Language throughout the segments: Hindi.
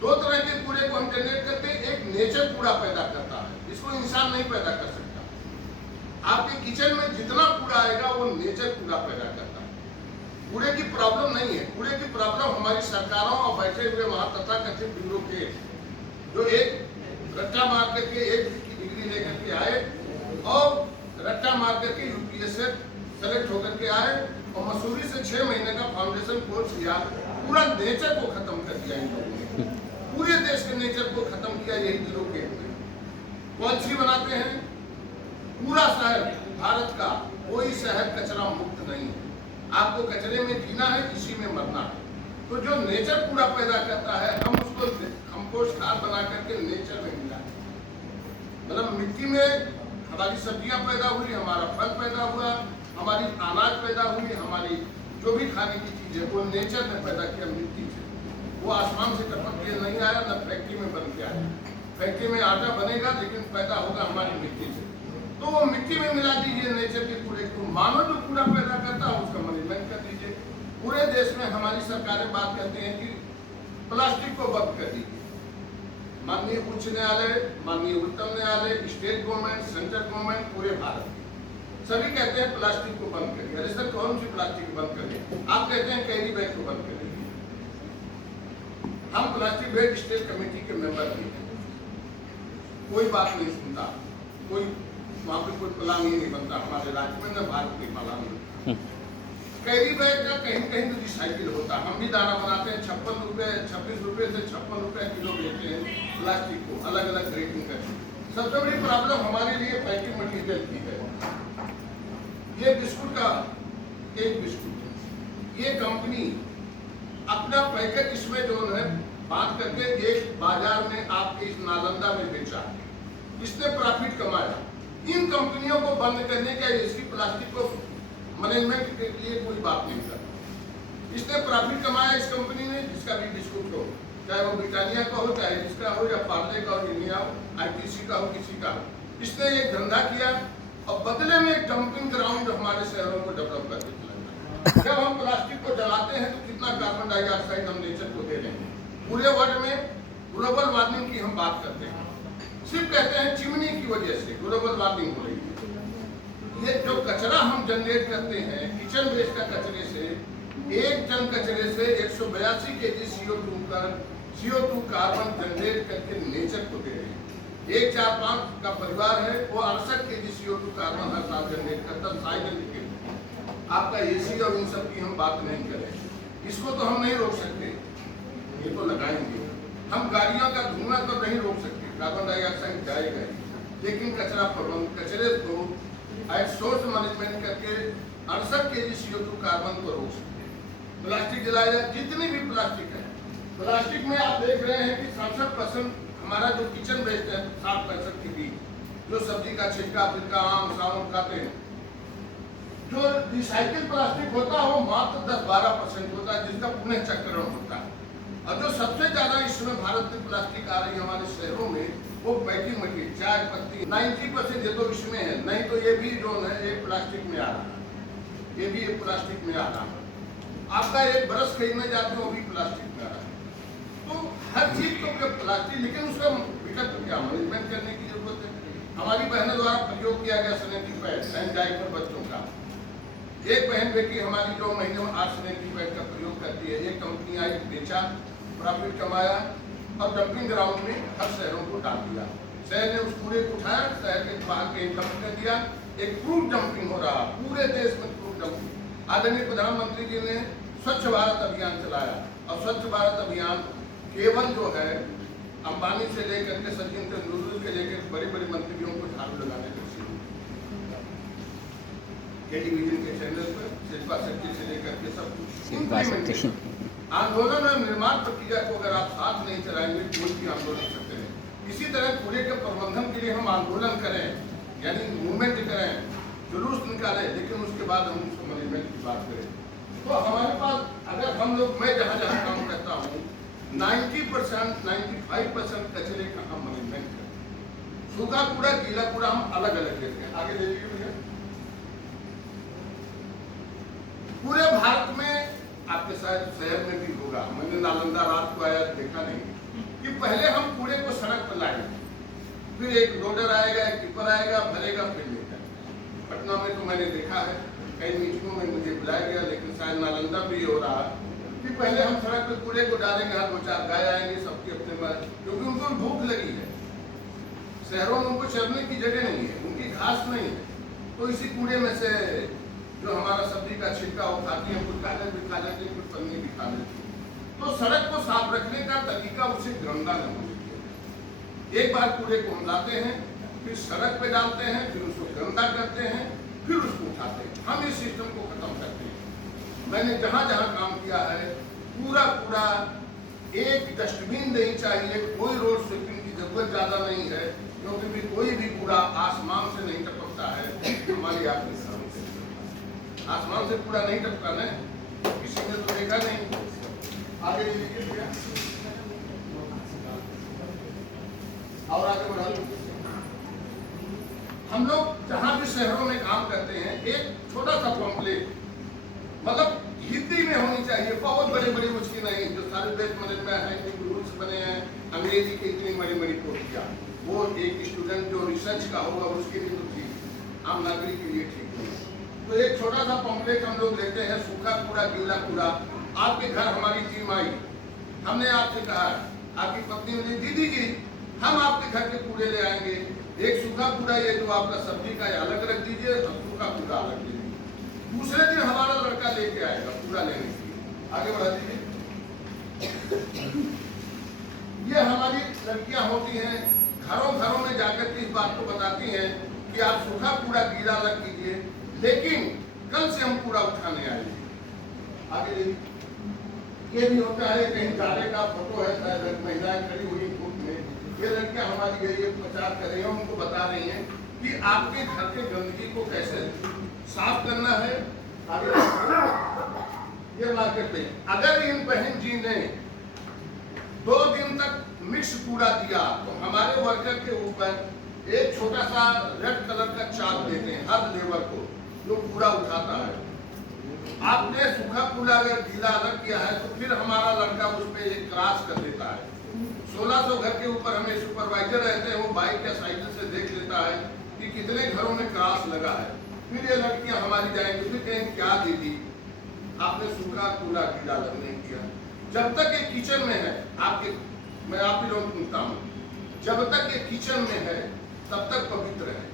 दो तरह के कूड़े को हम जनरेट करते हैं। एक नेचर कूड़ा पैदा करता है, इसको इंसान नहीं पैदा कर सकता। आपके किचन में जितना कूड़ा आएगा वो नेचर कूड़ा पैदा करता है। कूड़े की प्रॉब्लम नहीं है, कूड़े की प्रॉब्लम हमारी सरकारों और बैठे हुए वहां तथाकथित ब्यूरोक्रेट जो एक रट्टा मार करके एक की डिग्री लेकर के आए और रट्टा मार करके यूपीएससी सेलेक्ट होकर के आए और मसूरी से 6 महीने का फाउंडेशन कोर्स किया, पूरा नेचर को खत्म कर दिया इन लोगों ने, पूरे देश के नेचर को खत्म किया। यही ब्यूरोक्रेट ने पॉलिसी बनाते हैं, पूरा शहर भारत का कोई शहर कचरा मुक्त नहीं है, आपको कचरे में जीना है, इसी में मरना है। तो जो नेचर कूड़ा पैदा करता है हम उसको कंपोस्ट खाद बना करके नेचर में मिला, मतलब मिट्टी में हमारी सब्जियां पैदा हुई, हमारा फल पैदा हुआ, हमारी अनाज पैदा हुई, हमारी जो भी खाने की चीज है वो नेचर ने पैदा किया मिट्टी से। वो आसमान से टपक के नहीं आया, न फैक्ट्री में बन के आया। फैक्ट्री में आटा बनेगा लेकिन पैदा होगा हमारी मिट्टी से, तो वो मिट्टी में मिला दीजिए नेचर के कूड़े को। मानो जो कूड़ा पैदा करता है उसका मैनेजमेंट कर दीजिए। पूरे देश में हमारी सरकारें बात करती हैं कि प्लास्टिक को बंद कर दीजिए। माननीय उच्च न्यायालय, माननीय उच्चतम न्यायालय, स्टेट गवर्नमेंट, सेंट्रल गवर्नमेंट, पूरे भारत सभी कहते हैं प्लास्टिक को बंद करिए। अरे सर कौन सी प्लास्टिक बंद करिए? आप कहते हैं कैरी बैग को बंद करिए। हम प्लास्टिक बैग स्टेट कमेटी के मेंबर नहीं हैं, कोई बात नहीं सुनता, कोई वहाँ पे कोई प्लान ही नहीं बनता हमारे राज्य में, न भारत में प्लान नहीं। कैरी बैग का कहीं कहीं तो रिसाइकिल होता है, हम भी दाना बनाते हैं, 56 रुपए 26 रुपए से 56 रुपए किलो बेचते हैं प्लास्टिक को, अलग अलग ग्रेडिंग करके। सबसे बड़ी प्रॉब्लम हमारे लिए पैकिंग मटीरियल की है। ये बिस्कुट का एक बिस्कुट, ये कंपनी अपना पैकेट इसमें जो है बांध करके एक बाजार में आपके इस नालंदा में बेचा, इसने प्रॉफिट कमाया। इन कंपनियों को बंद करने का, इसकी प्लास्टिक को मैनेजमेंट के लिए कोई बात नहीं कर। इसने प्रॉफिट कमाया इस कंपनी ने, जिसका भी बिस्कुट हो, चाहे वो ब्रिटानिया का हो, चाहे जिसका हो, या पार्ले का हो, इंडिया हो, आईटीसी का हो, किसी का हो, इसने एक धंधा किया और बदले में एक डंपिंग ग्राउंड हमारे शहरों को डेवलप करके चला। जब हम प्लास्टिक को जलाते हैं तो कितना कार्बन डाइऑक्साइड हम नेचर को दे रहे हैं। पूरे वर्ल्ड में ग्लोबल वार्मिंग की हम बात करते हैं, सिर्फ कहते हैं चिमनी की वजह से ग्लोबल वार्मिंग हो रही है। ये जो कचरा हम जनरेट करते हैं किचन वेस्ट का कचरे से, 1 टन कचरे से 182 केजी CO2 कार्बन जनरेट करके नेचर को दे रहे हैं। 1 4 5 का परिवार है, वो 68 केजी CO2 कार्बन हर साल जनरेट करता है। आपका एसी और इन सब की हम बात नहीं करें, इसको तो हम नहीं रोक सकते, ये तो लगाएंगे। हम गाड़ियों का धुआं तो नहीं रोक सकते, कार्बन डाइऑक्साइड जाएगा, लेकिन कचरा प्रबंध, कचरे को एट सोर्स मैनेजमेंट करके 68 केजी CO2 कार्बन को रोक सकते हैं। प्लास्टिक जलाया जाए, जितनी भी प्लास्टिक है, प्लास्टिक में आप देख रहे हैं कि 67% हमारा जो किचन वेस्ट है 60% की भी, जो सब्जी का छिलका फिलका आम साम खाते हैं, जो रिसाइकिल प्लास्टिक होता है वो मात्र 10-12% होता है, जिसका पुनः चक्रण होता है। और जो सबसे ज्यादा इस समय भारत में प्लास्टिक आ रही है हमारे शहरों में, वो पैकिंग मटेरियल, चाय पत्ती, 90% ये तो इसमें है, नहीं तो ये भी जो है एक प्लास्टिक में आ रहा है, ये भी एक प्लास्टिक में आ रहा है। आपका एक ब्रश खरीदने जाते हो वो भी प्लास्टिक में आ रहा है। तो हर चीज को प्लास्टिक, लेकिन उसका विकल्प क्या, मैनेजमेंट करने की जरूरत है। हमारी बहनों द्वारा प्रयोग किया गया सैनिटरी पैड, हैंड डाइपर बच्चों का, एक बहन बेटी हमारी 2 महीने में 8 सैनिटरी पैड का प्रयोग करती है। एक कंपनी आई, बेचा, प्रॉफिट कमाया और डंपिंग ग्राउंड में हर शहरों को डाल दिया। शहर ने उस कूड़े को उठाया, शहर के बाहर के डंप कर दिया। एक प्रूफ डंपिंग हो रहा, पूरे देश में प्रूफ डंपिंग। आदरणीय प्रधानमंत्री जी ने स्वच्छ भारत अभियान चलाया, और स्वच्छ भारत अभियान केवल जो है अंबानी से लेकर के सचिन तेंदुलकर के लेकर बड़े बड़े मंत्रियों को झाड़ू लगाने का टेलीविजन के चैनल पर शिल्पा शक्ति से लेकर के सब कुछ आंदोलन और निर्माण प्रक्रिया को अगर आप साथ नहीं चलाएंगे कोई भी आंदोलन सकते हैं। इसी तरह कूड़े के प्रबंधन के लिए हम आंदोलन करें, यानी मूवमेंट करें, जुलूस निकालें, लेकिन उसके बाद हम उसको मैनेजमेंट की बात करें। तो हमारे पास अगर हम लोग, मैं जहाँ जहाँ काम करता हूँ, 90% 95% कचरे का हम मैनेजमेंट करें। सूखा कूड़ा, गीला कूड़ा हम अलग अलग लेते हैं। आगे ले लीजिए भैया। पूरे भारत में आपके शायद शहर में भी होगा, मैंने नालंदा रात को आया देखा नहीं, कि पहले हम कूड़े को सड़क पर लाएंगे, फिर एक लोडर आएगा, एक टिपर आएगा, भरेगा, फिर ले जाएगा। पटना में तो मैंने देखा है, कई मीटिंगों में मुझे बुलाया गया, लेकिन शायद नालंदा भी हो रहा कि पहले हम सड़क पर कूड़े को डालेंगे, हाँ 2-4 गाय आएंगे सबके अपने पास, क्योंकि उनको भूख लगी है। शहरों में उनको चरने की जगह नहीं है, उनकी घास नहीं है, तो इसी कूड़े में से जो हमारा सब्जी का छिलका वो खाती है, कुछ कागज भी खा लेती है, कुछ पन्नी भी खा लेती है। तो सड़क को साफ रखने का तरीका उसे गंदा न होना चाहिए। एक बार कूड़े को हम लाते हैं, फिर सड़क पे डालते हैं, फिर उसको गंदा करते हैं, फिर उसको उठाते हैं। हम इस सिस्टम को खत्म करते हैं। मैंने जहां जहां काम किया है, पूरा एक डस्टबिन नहीं चाहिए, कोई रोड स्वीपिंग की जरूरत ज्यादा नहीं है, क्योंकि भी कोई भी कूड़ा आसमान से नहीं टपकता है। हमारी आपकी आसमान से कूड़ा नहीं टपका ना, किसी ने तो देखा नहीं। आगे लीजिए और आगे बढ़ा। हम लोग जहां भी शहरों में काम करते हैं, एक छोटा सा पॉम्पलेट, मतलब हिंदी में होनी चाहिए, बहुत बड़ी बड़ी उसकी नहीं, जो सारे वेस्ट मैनेजमेंट है, रूल्स बने हैं अंग्रेजी की इतनी बड़ी कोटियां, वो एक स्टूडेंट जो रिसर्च का होगा उसके लिए तो ठीक, आम नागरिक के लिए ठीक नहीं। तो एक छोटा सा पॉम्पलेट हम लोग लेते हैं, सूखा कूड़ा, गीला कूड़ा। आपके घर हमारी टीम आई, हमने आपसे कहा, आपकी पत्नी ने दीदी जी हम आपके घर के कूड़े ले आएंगे, एक सूखा कूड़ा ये जो आपका सब्जी का अलग रख दीजिए और सूखा कूड़ा अलग दीजिए। दूसरे दिन हमारा लड़का लेके आएगा कूड़ा लेने के लिए। आगे बढ़ा दीजिए। ये हमारी लड़कियां होती हैं, घरों में जाकर के इस बात को बताती हैं कि आप सूखा कूड़ा गीला अलग कीजिए, लेकिन कल से हम कूड़ा उठाने आएंगे। आगे ये भी होता है, कहीं जाने का फोटो है, शायद महिलाएं खड़ी हुई धूप में, ये लड़कियां हमारी ये प्रचार कर रही हैं, उनको बता रही हैं कि आपके घर के गंदगी को कैसे साफ करना है। आगे ये मार्केट में अगर इन बहन जी ने 2 दिन तक मिक्स कूड़ा दिया तो हमारे वर्कर के ऊपर एक छोटा सा रेड कलर का चार्ट देते हैं हर लेबर को जो कूड़ा उठाता है। आपने सूखा कूड़ा अगर गीला अलग किया है तो फिर हमारा लड़का उस पर एक क्रॉस कर देता है। 1600 घर के ऊपर हमें सुपरवाइजर रहते हैं, वो बाइक या साइकिल से देख लेता है कि कितने घरों में क्रॉस लगा है। फिर ये लड़कियां हमारी जाएंगी, फिर कहेंगे क्या दीदी आपने सूखा कूड़ा गीला अलग नहीं किया। जब तक ये किचन में है, मैं आप ही लोग पूछता हूँ, जब तक ये किचन में है तब तक पवित्र है।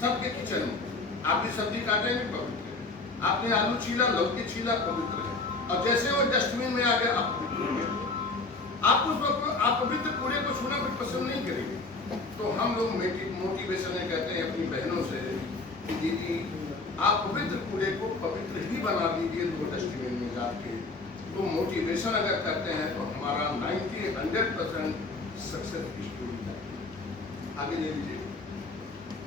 सबके किचन में आप भी सब्जी काटेंगे पवित्र है, आपने आलू छीला, लौकी छीला, पवित्र है। और जैसे वो डस्टबिन में आ गया आप पवित्र हो गए। आप पवित्र कूड़े को छूना कुछ पसंद नहीं करेंगे। तो हम लोग मोटिवेशन कहते हैं अपनी बहनों से कि दीदी आप पवित्र कूड़े को पवित्र ही बना दीजिए, तो डस्टबिन में जाके। तो मोटिवेशन अगर करते हैं तो हमारा 90-100% सक्सेस की स्टोरी है। आगे ले लीजिए।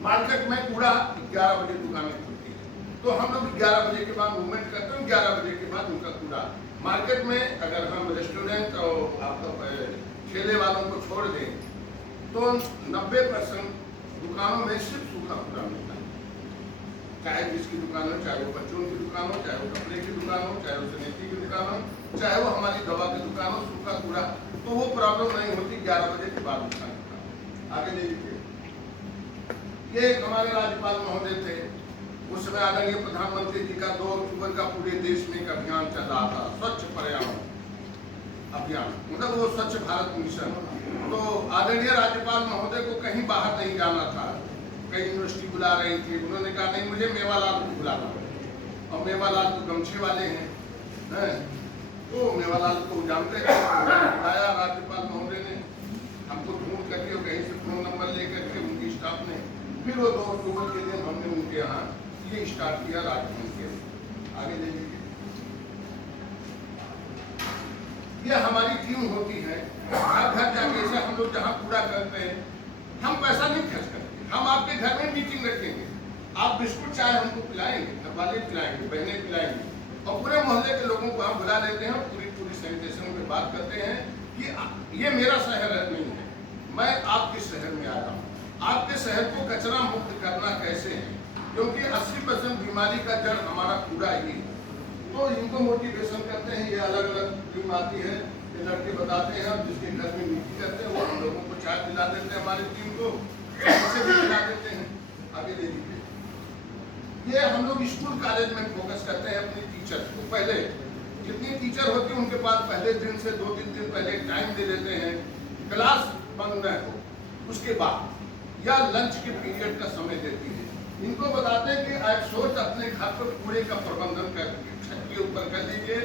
मार्केट में कूड़ा 11 बजे दुकानें खुलती है, तो हम लोग 11 बजे के बाद मूवमेंट करते हैं। 11 बजे के बाद उनका कूड़ा मार्केट में, अगर हम रेस्टोरेंट और आपका ठेले वालों को छोड़ दें तो 90% दुकानों में सिर्फ सूखा कूड़ा मिलता है। चाहे जिसकी दुकान हो, चाहे वो बच्चों की दुकान हो, चाहे वो कपड़े की दुकान हो, चाहे वो सनेटी की दुकान हो, चाहे वो हमारी दवा की दुकान हो, सूखा कूड़ा तो वो प्रॉब्लम नहीं होती 11 बजे के बाद उठाने। आगे ले लीजिए। ये एक हमारे राज्यपाल महोदय थे, उस समय आदरणीय प्रधानमंत्री जी का 2 अक्टूबर का पूरे देश में एक अभियान चल रहा था, स्वच्छ पर्यावरण अभियान, मतलब वो स्वच्छ भारत मिशन। तो आदरणीय राज्यपाल महोदय को कहीं बाहर नहीं जाना था, कई यूनिवर्सिटी बुला रही थी, उन्होंने कहा नहीं मुझे मेवालाल को बुलाना, और मेवालाल तो गमछे वाले हैं, तो मेवालाल को जानते हैं, बुलाया राज्यपाल महोदय ने, हमको ढूंढ करके कहीं से फोन नंबर लेकर के उनकी स्टाफ ने, फिर वो 2 अक्टूबर के दिन हमने उनके यहाँ ये स्टार्ट किया राजभवन के। आगे ले लीजिए। ये हमारी टीम होती है, घर घर जाके ऐसे हम लोग जहाँ कूड़ा करते हैं, हम पैसा नहीं खर्च करते, हम आपके घर में मीटिंग रखेंगे, आप बिस्कुट चाय हमको पिलाएंगे, घर वाले पिलाएंगे, बहनें पिलाएंगे, और पूरे मोहल्ले के लोगों को हम बुला लेते हैं, पूरी सैनिटेशन पे बात करते हैं कि ये मेरा शहर नहीं है, मैं आपके शहर में आया हूँ, आपके शहर को कचरा मुक्त करना कैसे है, क्योंकि 80% बीमारी का जड़ हमारा कूड़ा ही है। तो इनको मोटिवेशन करते हैं, ये अलग अलग टीम आती है, लड़के बताते हैं, और जिसके घर में मीटिंग करते हैं वो हम लोगों को चाय दिला देते हैं, हमारी टीम को पैसे भी दिला देते हैं। आगे दे दीजिए। ये हम लोग स्कूल कॉलेज में फोकस करते हैं अपनी टीचर्स को। पहले जितनी टीचर होती है उनके पास पहले दिन से 2-3 दिन पहले टाइम दे देते हैं, क्लास बंद न हो उसके बाद, या लंच के पीरियड का समय देती है। इनको बताते हैं कि आप सोच अपने घर पर कूड़े का प्रबंधन कर, छत के ऊपर कर लीजिए,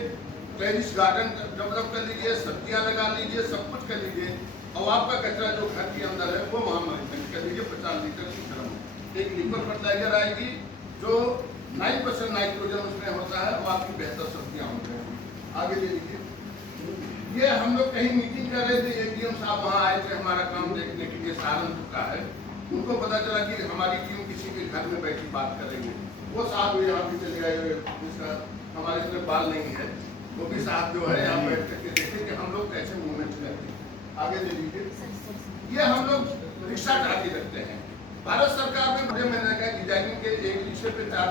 टेरिस गार्डन डेवलप कर लीजिए, सब्जियां लगा लीजिए, सब कुछ कर लीजिए, और आपका कचरा जो घर के अंदर है वो वहाँ मैनेजमेंट कर लीजिए। 50 लीटर की ड्रम एक लिक्विड फर्टिलाइजर आएगी जो 9% नाइट्रोजन उसमें होता है, वो आपकी बेहतर सब्जियां होती हैं। आगे ले लीजिए। ये हम लोग कहीं मीटिंग कर रहे थे, एडीएम साहब वहाँ आए थे हमारा काम देखने के लिए, सहारनपुर का है। उनको पता चला कि हमारी टीम किसी के घर में बैठी बात करेंगे। वो साहब यहाँ भी चले आए हुए, जिसका हमारे इसमें बाल नहीं है, वो भी साहब जो है यहाँ बैठ करके देखे कि हम लोग कैसे मूवमेंट करते हैं। आगे ले लीजिए। ये हम लोग रिक्शा टाकी रखते हैं। भारत सरकार ने बड़े महीने का डिजाइनिंग के एक रिक्शे पे 4